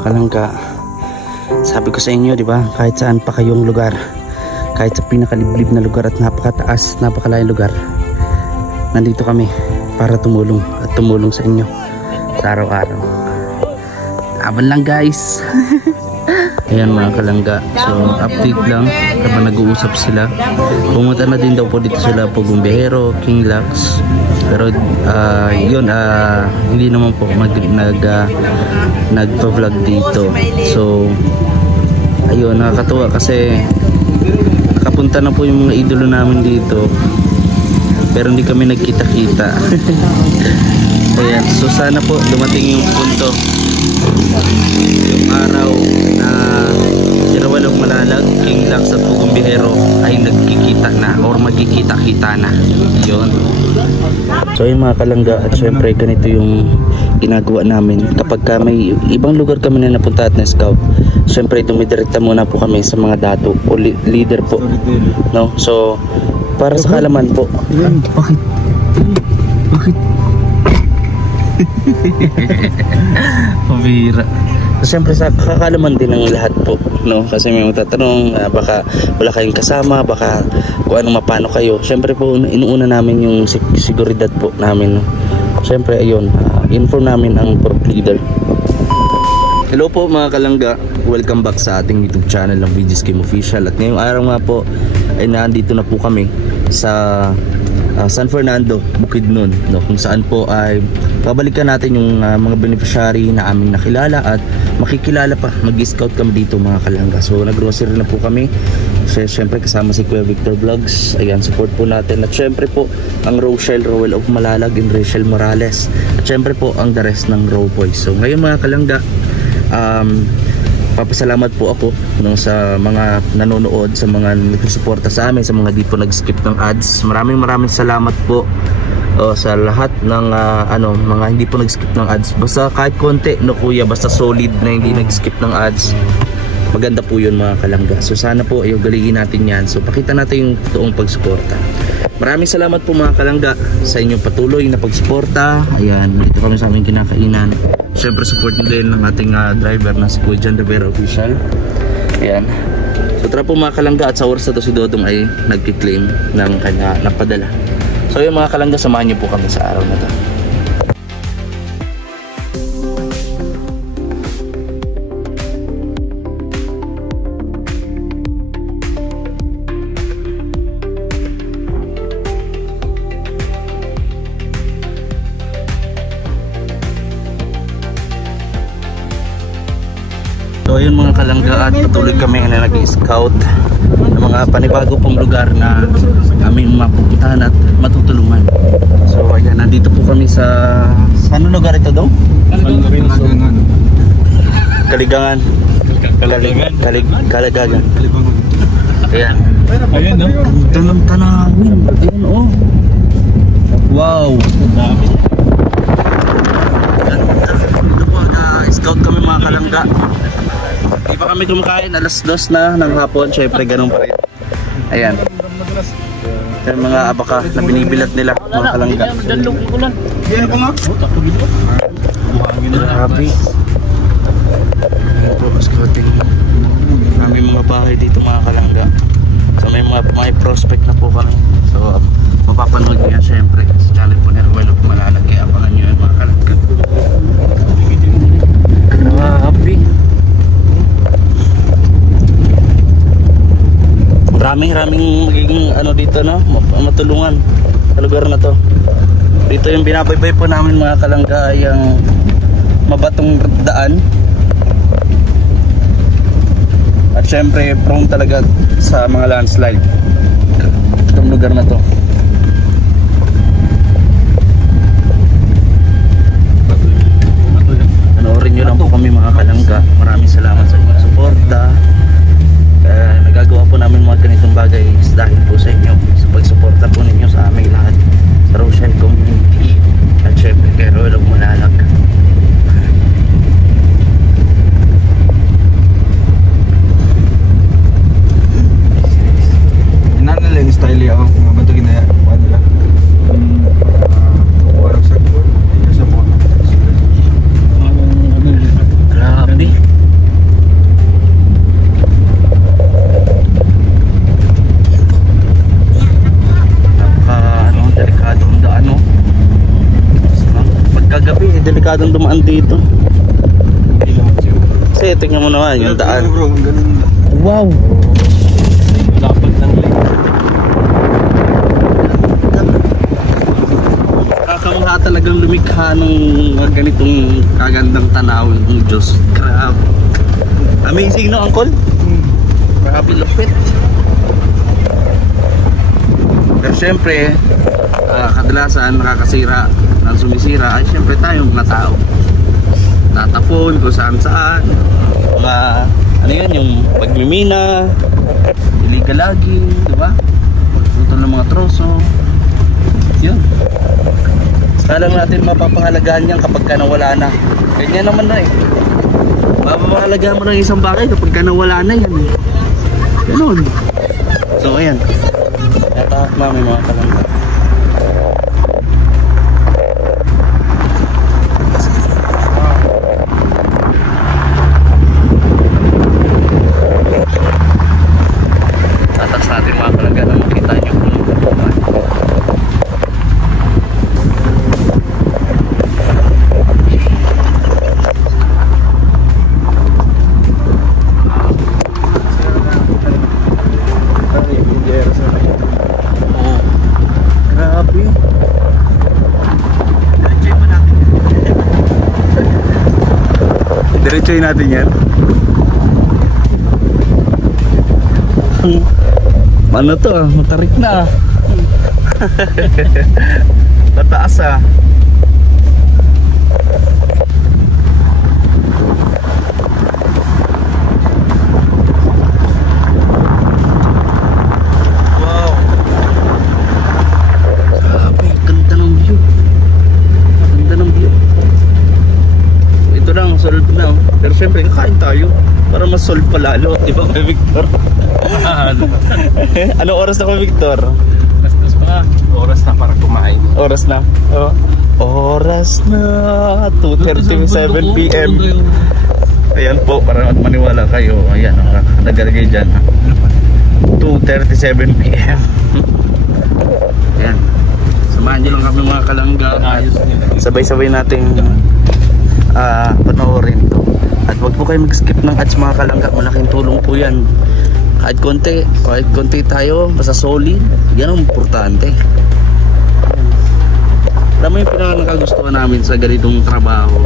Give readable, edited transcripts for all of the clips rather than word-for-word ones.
mga kalangga, sabi ko sa inyo, di ba, kahit saan pa kayong lugar, kahit sa pinakaliblib na lugar at napakataas, napakalayang lugar, nandito kami para tumulong at tumulong sa inyo sa araw-araw. Laban lang guys. Ayan mga kalangga, so update lang habang nag-uusap sila. Pumunta na din daw po dito sila po Bumbihero, King Lux. Pero yun, hindi naman po nagpa-vlog dito. So ayun, nakakatuwa kasi nakapunta na po yung mga idolo namin dito, pero hindi kami nagkita-kita. Ayan, so sana po dumating yung punto, yung araw na Walong Malalag, King Lux at Bumbihero ay nagkikita na or magkikita-kita na. Yun. So ayun mga kalangga, at syempre ganito yung ginagawa namin kapag may ibang lugar kami na napunta at na-scout. Syempre dumidirekta muna po kami sa mga dato o leader po, no? So para sa kalaman po. Bakit? Pabira. So, siyempre sa kakalaman din ng lahat po, no? Kasi may magtatanong, baka wala kayong kasama, baka kung ano mapano kayo. Siyempre po inuuna namin yung seguridad po namin, no? Siyempre ayun, inform namin ang group leader. Hello po mga kalangga, welcome back sa ating YouTube channel ng VG's Game Official. At ngayong araw nga po ay nandito na po kami sa San Fernando, Bukidnon, no? Kung saan po ay babalikan natin yung mga beneficiary na aming nakilala at makikilala pa. Mag-scout kami dito mga kalangga. So nag-grocery na po kami. Siyempre kasama si Kuya Victor Vlogs. Ayan, support po natin. At siyempre po ang Rochelle Rowell of Malalag and Rachel Morales. At siyempre po ang the rest ng Row Boys. So ngayon mga kalangga, papasalamat po ako, no, sa mga nanonood, sa mga nagsusuporta sa amin, sa mga di po nag-skip ng ads. Maraming salamat po sa lahat ng mga hindi po nag-skip ng ads. Basta kahit konti, no kuya, basta solid na hindi nag-skip ng ads, maganda po yun mga kalangga. So sana po ay galigin natin yan. So pakita natin yung totoong pagsuporta. Maraming salamat po mga kalangga sa inyong patuloy na pagsuporta. Ayan, dito kami sa aming kinakainan. Siyempre support nyo din ng ating driver na si Kuya John Rivera Official. Ayan. So tara po mga kalangga, at sa oras na to si Dodong ay nagki-claim ng kanya napadala. So yung mga kalangga, samahan nyo po kami sa araw na to. So ayun mga kalangga, at patuloy kami na nag-scout ng mga panibago pong lugar na aming mapupuntahan at matutulungan. So ayan, nandito po kami sa anong lugar ito daw? Kaligangan. Kalagagan. Ayan. Ayan no? Tanong tanawin. Ayan oh. Wow. Dito po scout kami mga kalangga. Di pa kami kumakain, alas 2 na ng hapon. Syempre ganun pa rin. Ayan. Yung mga abaka na binibilat nila mga kalangga. Grabe. Ayan po, scouting. May mga bahay dito mga kalangga. So may prospect na po kami. So mapapanood niya syempre sa channel po ni Rowell of Malalag. Kaya abangan nyo yan mga kalangga. Grabe. Maraming magiging dito, no, matulungan sa lugar na to. Dito yung binabaybay po namin mga kalangga ay ang mabatong daan. At syempre prone talaga sa mga landslide itong lugar na to. Panoorin nyo lang po kami mga kalangga. Maraming salamat sa inyong suporta. Nagagawa po namin mga ganitong bagay dahil po sa inyo, sa pagsuporta po ninyo sa aming lahat, sa Rochelle community, at syempre kay Rowell of Malalag. Inanala yung style ako, mga bato ginaya nila. Walang sakot, sa mga grabe. barkadang dumaan dito. Hindi naman siya. Kasi tingnan mo naman yung daan. Bro, ang ganun. Wow! Dapat ng lake. Kakamukha talagang lumikha ng mga ganitong kagandang tanawin ng Diyos. Grabe. Amazing no, Uncle? Grabe lupit. Pero syempre, kadalasan nakakasira ng sumisira ay syempre tayo mga tao. Tatapon kung saan saan. Mga ano yun, yung pagmimina, illegal logging, di ba? Pagputol ng mga troso. Yun. Salang natin mapapahalagahan yan kapag ka nawala na. Ganyan naman na eh. Mapapahalagahan mo ng isang bagay kapag ka nawala na yan eh. Ganun. So ayan. Natahak namin mga kalangga. Tatas natin mga kalangga na makita nyo kung diretsuhin natin yan. Ano to? Matarik na. Tataas ah. Wow. Grabe, ganda ng view. Ganda ng view. Ito lang, solve na. Pero syempre, kakain tayo para mas solve pa lalo. Diba kay Victor? Anong oras na kay Victor? Bastos pa. Oras na para kumain. Oras na? Oh. Oras na 2:37 PM. Ayan po, para maniwala kayo. Ayan, nagalagay dyan. 2:37 PM. Ayan. Samahan nyo lang kami mga kalangga. Ayos niya. Sabay-sabay nating panoorin to. At wag po kayo mag-skip ng ads mga kalangga. Malaking tulong po yan. Kahit konti tayo, basta solid. Yan ang importante. Alam mo yung pinaka-nakagustuhan namin sa ganitong trabaho,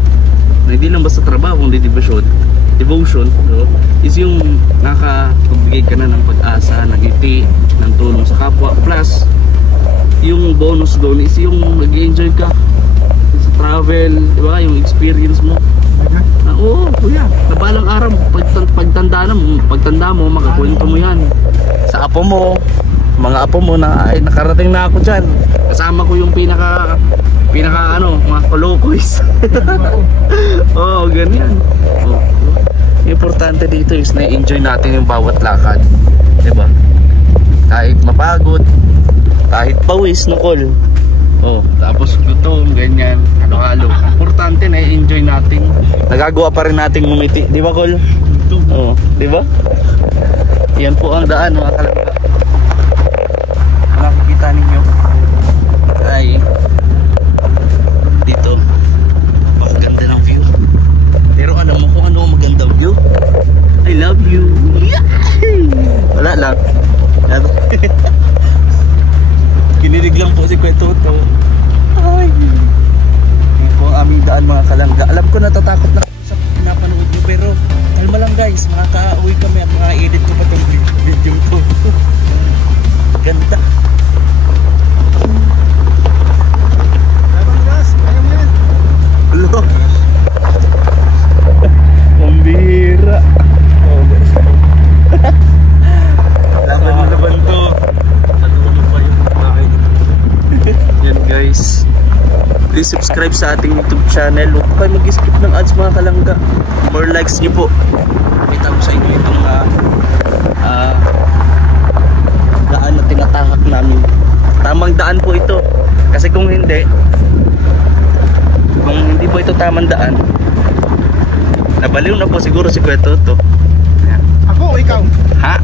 na hindi lang basta trabaho, kundi devotion, no? Is yung nakakapagbigay ka na ng pag-asa, ng ngiti, ng tulong sa kapwa. Plus, yung bonus doon is yung nag-enjoy ka sa travel, di ba? Yung experience mo. Oo, kuya, nabalang araw, pagtanda mo, makakwento mo yan sa apo mo, mga apo mo na ay nakarating na ako dyan. Kasama ko yung pinaka mga kolokoys. Oo, ganyan. Oo. Importante dito is na-enjoy natin yung bawat lakad, diba? Kahit mapagod, kahit pawis, no, Col? Oh, tapos gutom, ganyan, halo-halo. Importante na i-enjoy natin. Nagagawa pa rin nating ngumiti, di ba, Col? Oh, di ba? Yan po ang daan, mga kalangga. Nakikita ninyo ay dito maganda ng view. Pero alam mo kung ano ang magandang view? I love you. Wala lang. Kinilig lang po si Kuya Toto. Ay. Yan po ang aming daan mga kalangga. Alam ko natatakot na sa pinapanood nyo, pero kalma lang guys, makaka-uwi kami at maka-edit ko pa itong video ko. Ganda. Hello. Pambira. Oh, guys. Laban to. Yan guys, please subscribe sa ating YouTube channel. Huwag kayo mag-skip ng ads mga kalangga. More likes nyo po. Kita ko sa inyo itong daan na tinatahak namin. Tamang daan po ito. Kasi kung hindi po ito tamang daan, nabaliw na po siguro si Kuya Toto. Ako o ikaw? Ha?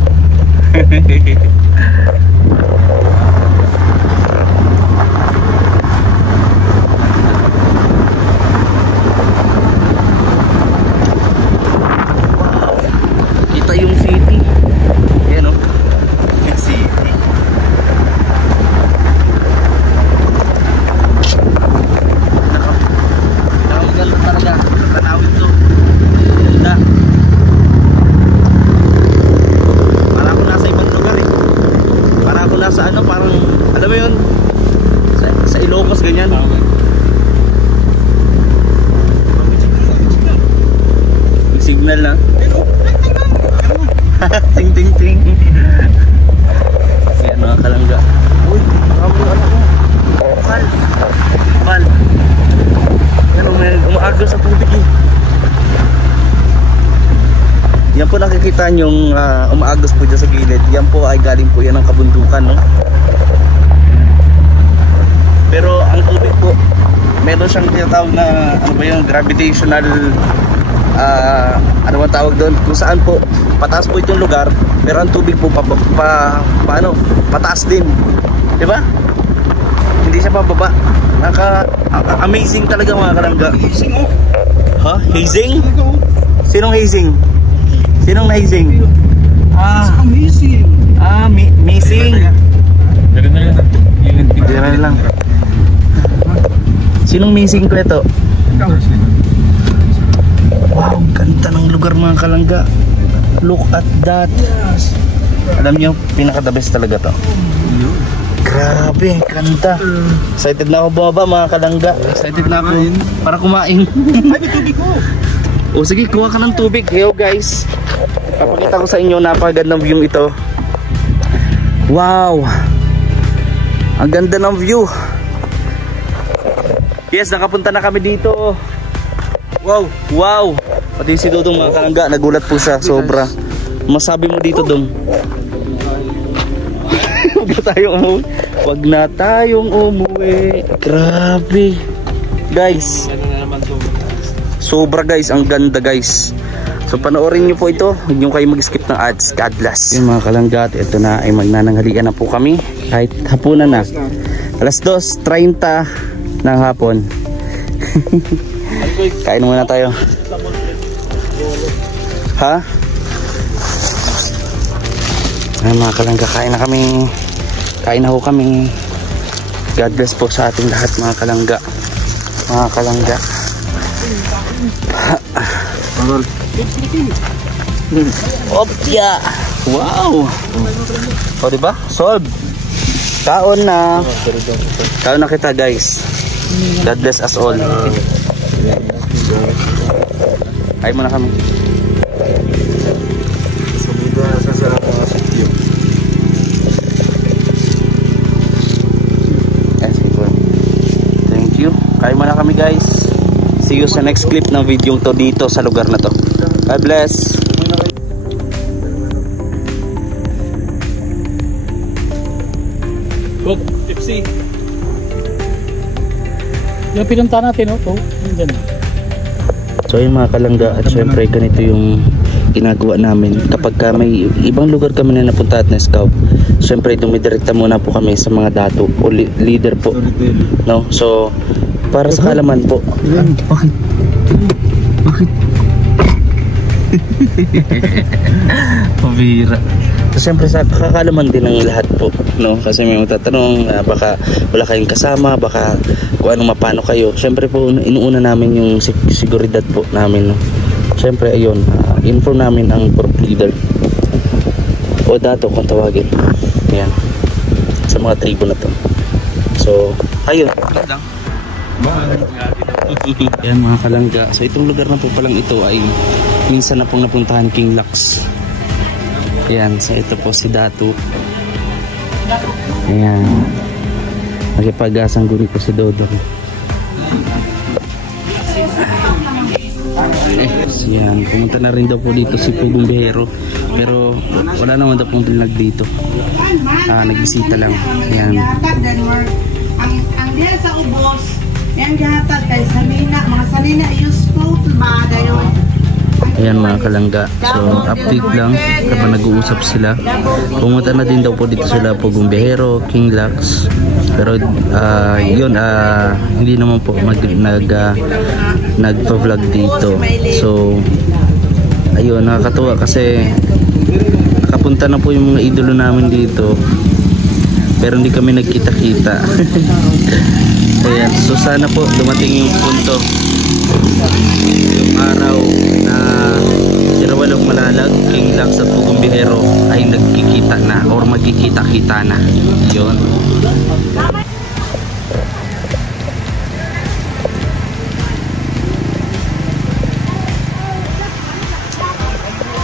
Ting ting ting. Yan mga kalangga. Uy, ano ko? Pal. Pal. Yan may umaagaw sa tubig eh. Yan po nakikita nyong umaagos po dyan sa gilid. Yan po ay galing po yan ng kabundukan, no? Pero ang tubig po, meron siyang tinatawag na ano ba yung gravitational ano bang tawag doon, kung saan po pataas po itong lugar, pero ang tubig po paano pataas din, di ba? Hindi siya pababa. Amazing talaga mga kalangga. Hazing oh. Ha? Hazing? Sinong hazing? Sinong na-hazing? Amazing. Missing. Meron na lang. Dire lang. Sinong missing ko ito? Ikaw. Wow, ganda ng lugar mga kalangga. Look at that. Alam nyo, pinaka-the best talaga to. Grabe, ganda. Excited na ako bumaba mga kalangga. Excited na ako para kumain. Ay, may tubig ko. O sige, kuha ka ng tubig. Yo guys, papakita ko sa inyo, napakagandang view ito. Wow, ang ganda ng view. Yes, nakapunta na kami dito. Wow, wow. Pati si Dodong mga kalangga, nagulat po siya, sobra. Masabi mo dito, Dong? Huwag na tayong umuwi. Grabe. Guys, sobra guys, ang ganda guys. So panoorin nyo po ito. Huwag nyo kayo mag-skip ng ads. God bless. Yung mga kalanggat, ito na ay magnananghalian na po kami. Kahit hapunan na. Alas 2:30 ng hapon. Kain muna tayo. Ha? Ay mga kalangga, kain na kami. Kain na ho kami. God bless po sa ating lahat mga kalangga. Mga kalangga. Opya. Wow. O diba? Solve. Kaon na. Kaon na kita guys. God bless us all. Kain muna kami. Thank you. Kain muna kami guys. See you sa next clip ng video to dito sa lugar na to. God bless. Cook, Pepsi. Yung pinunta natin, ito. Yan. So yun mga kalangga, at syempre ganito yung ginagawa namin kapag may ibang lugar kami na napunta at na-scout. Syempre dumidirekta muna po kami sa mga dato o leader po, no? So para sa kalaman po. Bakit? Bakit? Pabira. So syempre sa kakalaman din ng lahat po, no? Kasi may magtatanong, baka wala kayong kasama, baka kung anong mapano kayo. Syempre po inuuna namin yung seguridad po namin, no? Syempre ayun, inform namin ang group leader o dato kung tawagin. Ayan, sa mga tribo na to. So ayun lang. Ayan mga kalangga. So itong lugar na po palang ito ay minsan na pong napuntahan King Lux. Ayan, so ito po si Datu. Ayan, nakipagasang guni po si Dodong. Ayan, pumunta na rin daw po dito si Pugong Bihero, pero wala naman daw pong binag dito. Nagbisita lang. Ayan. Ang diya sa ubos, yan gihatag kay Salina, mga Salina useful ba dayon. Ayan mga kalangga, so update lang kapag nag-uusap sila. Pumunta na din daw po dito sila Pugong Bihero, King Lux, pero yun, hindi naman po nagpa-vlog dito. So ayun, nakakatuwa kasi nakapunta na po yung mga idolo namin dito, pero hindi kami nagkita-kita. Ayan, so sana po dumating yung punto, yung araw na Sirwalong Malalag, King Lux at Pugong Bihero ay nagkikita na or magkikita-kita na. Yun.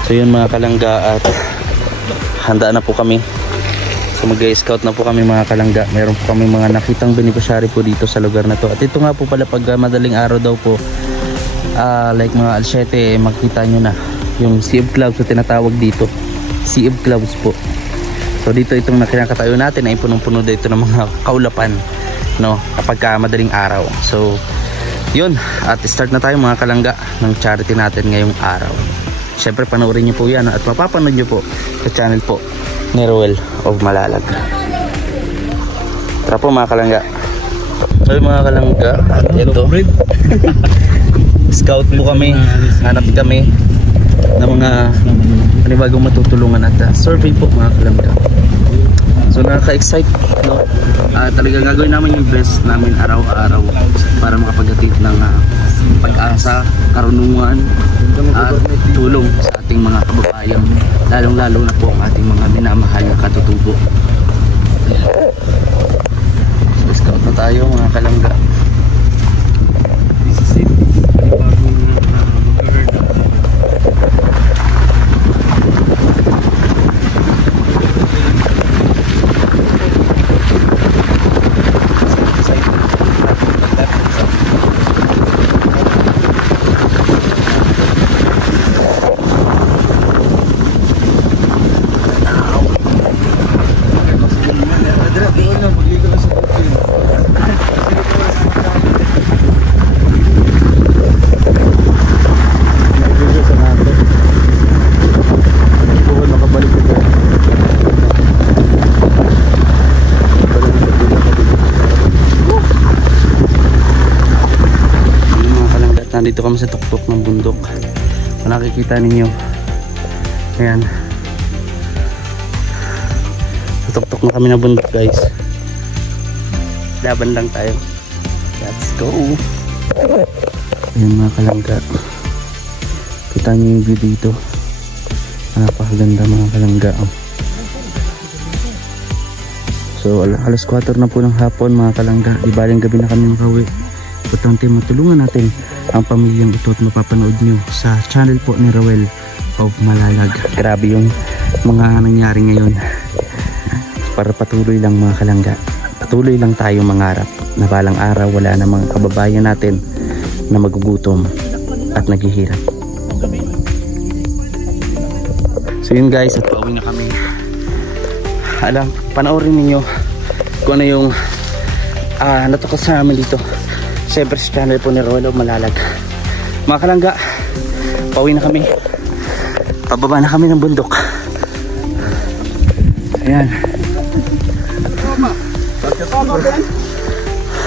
So yun mga kalangga, at handa na po kami. So mag-scout na po kami mga kalangga. Meron po kami mga nakitang beneficiary po dito sa lugar na to. At ito nga po pala, pag madaling araw daw po, like mga alas 7, makikita nyo na yung Sea of Clouds na tinatawag dito. Sea of Clouds po. So dito itong kinakatayo natin ay punong-puno dito ng mga kaulapan, no, kapag madaling araw. So yun, at start na tayo mga kalangga ng charity natin ngayong araw. Syempre panoorin nyo po yan at mapapanood nyo po sa channel po ni Rowell of Malalag. Tara po mga kalangga. So mga kalangga, ito scout po kami, hanap kami ng mga panibagong matutulungan at survey po mga kalangga. So nakaka-excite, no? Talagang gagawin namin yung best namin araw-araw para makapaghatid ng pag-asa, karunungan at tulong sa ating mga kababayan, lalong-lalo na po ang ating mga minamahal na katutubo. So scout na tayo mga kalangga. This is it. Nandito kami sa tuktok ng bundok. Kung nakikita ninyo, ayan, sa tuktok na kami ng bundok guys. Laban lang tayo. Let's go. Ayan mga kalangga, kita nyo yung view dito. Napakaganda mga kalangga. So alas 4 na po ng hapon mga kalangga. Di baling gabi na kami makauwi. Importante matulungan natin ang pamilyang ito at mapapanood nyo sa channel po ni Rowell of Malalag. Grabe yung mga nangyari ngayon. Para patuloy lang mga kalangga, patuloy lang tayo mangarap na balang araw wala na mga kababayan natin na magugutom at naghihirap. So yun guys, at pauwi na kami. Alam, panoorin ninyo kung ano yung natukas sa amin dito. Siyempre sa channel po ni Rowell of Malalag. Mga kalangga, pauwi na kami. Pababa na kami ng bundok. Ayan.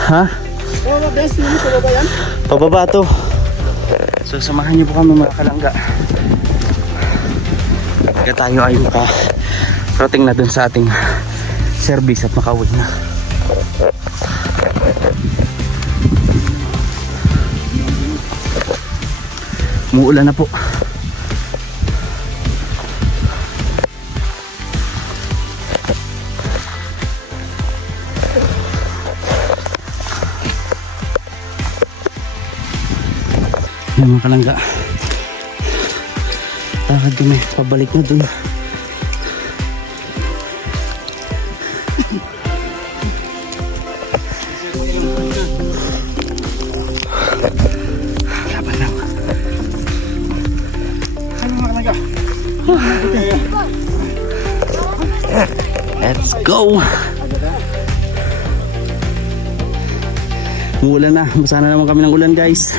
Ha? Pababa to. So samahan niyo po kami mga kalangga. Kaya tayo ay maka-roting na dun sa ating service at makauwi na. Umuulan na po. Ayan mga kalangga, takad kami pabalik na dun. Laban lang. Let's go. Umuulan na, basa na naman kami ng ulan guys.